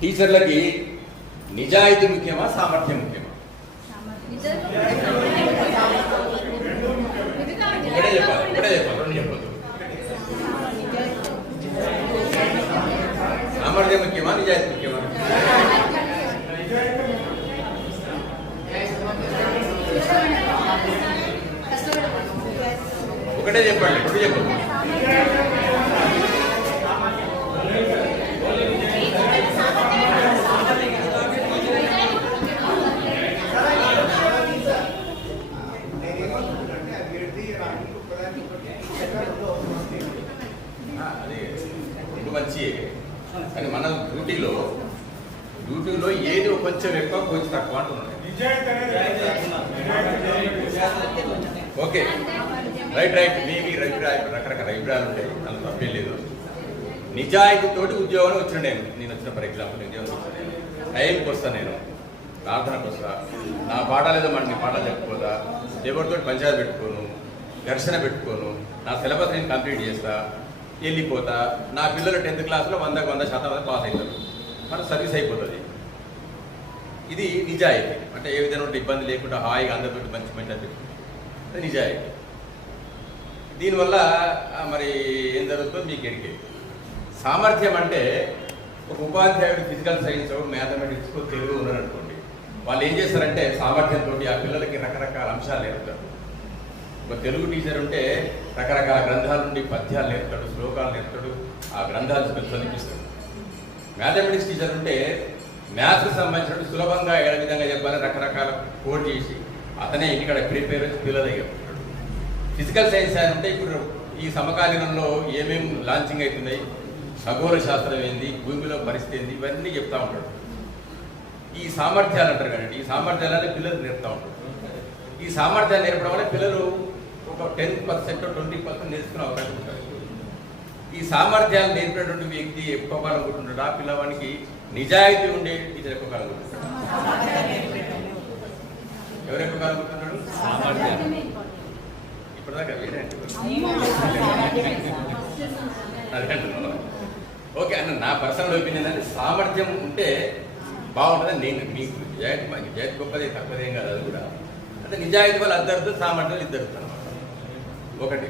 టీచర్లకి నిజాయితీ ముఖ్యమా సామర్థ్యం ముఖ్యమా? ఒకటే చెప్పాలి ఒకటే చెప్పాలి రెండు చెప్పదు సామర్థ్యం ముఖ్యమా నిజాయితీ ముఖ్యమా? ఒకటే చెప్పండి ఇప్పుడు చెప్పండి ఆ, అది రెండు మంచి కానీ మన డ్యూటీలో డ్యూటీలో ఏది కొంచెం ఎక్కువ కొంచెం తక్కువ అంటున్నాను. ఓకే. Right right. మీ మీ అభిప్రాయం రకరకాల అభిప్రాయాలు ఉంటాయి. అందులో తప్పేం లేదు. నిజాయితీతోటి ఉద్యోగం వచ్చిన నేను. నేను వచ్చిన ఫర్ ఎగ్జాంపుల్ ఉద్యోగం వచ్చిన టైంకి వస్తాను నేను. ప్రార్థనకు వస్తా. నా పాఠాలు ఏదో మన నీ పాఠాలు చెప్పుకోదా? ఎవరితో పంచాయతీ పెట్టుకోను. ఘర్షణ పెట్టుకోను. నా సిలబస్ నేను కంప్లీట్ చేస్తా. వెళ్ళిపోతా. నా పిల్లలు టెన్త్ క్లాస్లో వందకు వంద శాతం మంది పాస్ అవుతారు. మన సర్వీస్ అయిపోతుంది. ఇది నిజాయితీ. అంటే ఏ విధంగా ఇబ్బంది లేకుండా హాయిగా అందరితో మంచి మంచి అనిపిస్తుంది నిజాయితీ. దీనివల్ల మరి ఏం జరుగుతుందో మీకు ఎడికే సామర్థ్యం అంటే ఒక ఉపాధ్యాయుడు ఫిజికల్ సైన్స్ మ్యాథమెటిక్స్ తెలుగు ఉన్నారనుకోండి వాళ్ళు ఏం చేస్తారంటే సామర్థ్యంతో ఆ పిల్లలకి రకరకాల అంశాలు నేర్పుతారు. ఒక తెలుగు టీచర్ ఉంటే రకరకాల గ్రంథాల నుండి పద్యాలు నేర్పుతాడు శ్లోకాలు నేర్పుతాడు ఆ గ్రంథాలు చదివిస్తాడు మ్యాథమెటిక్స్ టీచర్ ఉంటే మ్యాథ్స్కి సంబంధించిన సులభంగా ఏ విధంగా చెప్పాలని రకరకాల కోడ్ చేసి అతనే ఇక్కడ ప్రిపేర్ వచ్చి పిల్లల దగ్గర ఫిజికల్ సైన్స్ అని ఉంటే ఇప్పుడు ఈ సమకాలీనంలో ఏమేం లాంచింగ్ అవుతున్నాయి ఖగోళ శాస్త్రం ఏంది భూమిలో పరిస్థితి ఏంది ఇవన్నీ చెప్తా ఉంటాడు. ఈ సామర్థ్యాలు అంటారు కదండి ఈ సామర్థ్యాలనే పిల్లలు నేర్పుతా ఉంటారు. ఈ సామర్థ్యాలు నేర్పడం వల్ల పిల్లలు ఒక టెన్ పర్సెంట్ ట్వంటీ పర్సెంట్ నేర్చుకునే అవకాశం ఉంటుంది. ఈ సామర్థ్యాలు నేర్పినటువంటి వ్యక్తి ఎక్కువ కాలం ఆ పిల్లవానికి నిజాయితీ ఉండే టీచర్ ఎక్కువ కాలం కూర్చుంటాడు ఎవరు ఎక్కువ కాలం కూర్చుంటాడు ఇప్పటిదాకా వేరేంటి అదే అంటున్నాను ఓకే అన్న నా పర్సనల్ ఒపీనియన్ అంటే సామర్థ్యం ఉంటే బాగుంటుందని నేను మీకు నిజాయితీ మా నిజాయితీ గొప్పదే తక్కువదేం కాదు అది కూడా. అంటే నిజాయితీ వల్ల అద్దరుతో సామర్థ్యం ఇద్దరు ఒకటి.